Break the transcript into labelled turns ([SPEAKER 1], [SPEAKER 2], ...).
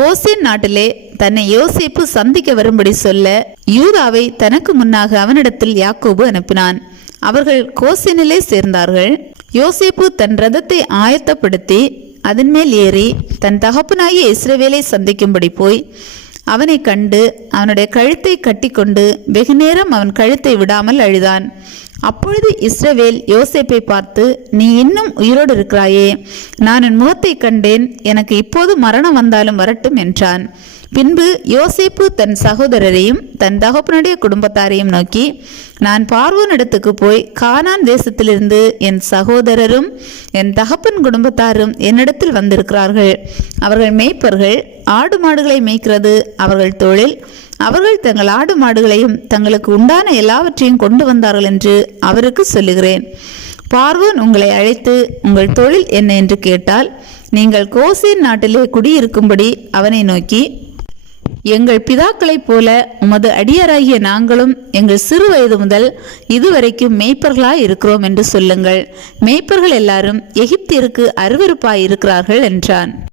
[SPEAKER 1] Goshen நாட்டிலே தன்னை யோசேப்பு சந்திக்க வரும்படி சொல்ல யூதாவை தனக்கு முன்னாக அவனிடத்தில் யாக்கோபு அனுப்பினான். அவர்கள் கோசேனிலே சேர்ந்தார்கள். யோசேப்பு தன் ரதத்தை ஆயத்தப்படுத்தி அதன் மேல் ஏறி தன் தகப்பனாகிய இஸ்ரவேலை சந்திக்கும்படி போய் அவனை கண்டு அவனுடைய கழுத்தை கட்டிக்கொண்டு வெகுநேரம் அவன் கழுத்தை விடாமல் அழுதான். அப்பொழுது இஸ்ரவேல் யோசேப்பை பார்த்து நீ இன்னும் உயிரோடு இருக்கிறாயே? நான் என் முகத்தை கண்டேன். எனக்கு இப்போது மரணம் வந்தாலும் வரட்டும் என்றான். பின்பு யோசேப்பு தன் சகோதரரையும் தன் தகப்பனுடைய குடும்பத்தாரையும் நோக்கி நான் பார்வோனிடத்துக்கு போய் கானான் தேசத்திலிருந்து என் சகோதரரும் என் தகப்பன் குடும்பத்தாரும் என்னிடத்தில் வந்திருக்கிறார்கள். அவர்கள் மேய்ப்பர்கள் ஆடு மாடுகளை மேய்க்கிறது. அவர்கள் தொழில் அவர்கள் தங்கள் ஆடு மாடுகளையும் தங்களுக்கு உண்டான எல்லாவற்றையும் கொண்டு வந்தார்கள் என்று அவருக்கு சொல்லுகிறேன். பார்வோன் உங்களை அழைத்து உங்கள் தொழில் என்ன? என்று கேட்டால் நீங்கள் கோசின் நாட்டிலே குடியிருக்கும்படி அவனை நோக்கி எங்கள் பிதாக்களைப் போல உமது அடியாராகிய நாங்களும் எங்கள் சிறு வயது முதல் இதுவரைக்கும் மேய்ப்பர்களாய் இருக்கிறோம் என்று சொல்லுங்கள். மேய்ப்பர்கள் எல்லாரும் எகிப்திற்கு அருவருப்பாய் இருக்கிறார்கள் என்றான்.